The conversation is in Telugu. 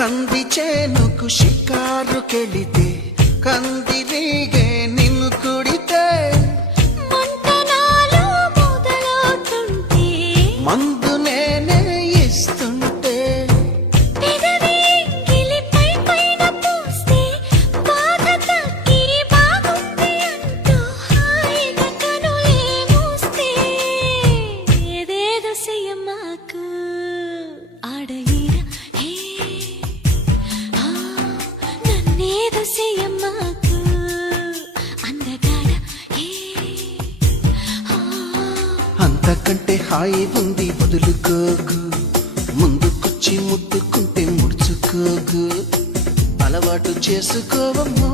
కంది చేనుకు షికారుకెళితే కందిరీగే నిన్ను కుడితే మంటనాలు మొదలవుతుంటే మందు నేనే ఇస్తుంటే పెదవి గిలిపై పైన పూస్తే బాధ తగ్గి బాగుంది అంటూ హాయిగా కనులే మూస్తే ఏదేదో చెయ్యమాకు ఆడయిర హే నన్నేదో చెయ్యమాకు అందగాడ హే అంతకంటే హాయి ఉంది వదులుకోగు ముందుకొచ్చి ముట్టుకుంటే ముడుచుకోగు అలవాటు చేసుకోవమ్మో